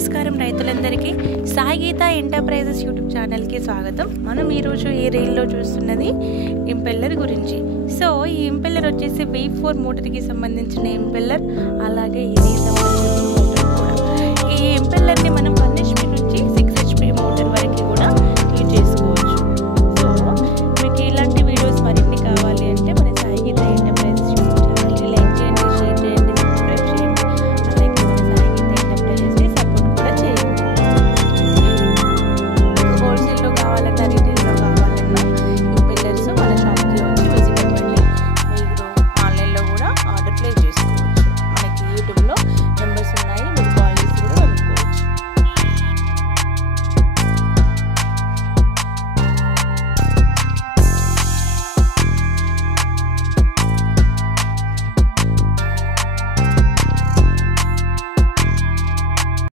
నమస్కారం రైతులందరికీ సాయి గీత enterprises YouTube ఛానల్కి స్వాగతం. మనం ఈరోజు ఈ రీల్లో చూస్తున్నది ఇంపెల్లర్ గురించి. సో ఈ ఇంపెల్లర్ వచ్చేసి V4 మోటార్కి సంబంధించిన ఇంపెల్లర్, అలాగే ఇది సంబంధించిన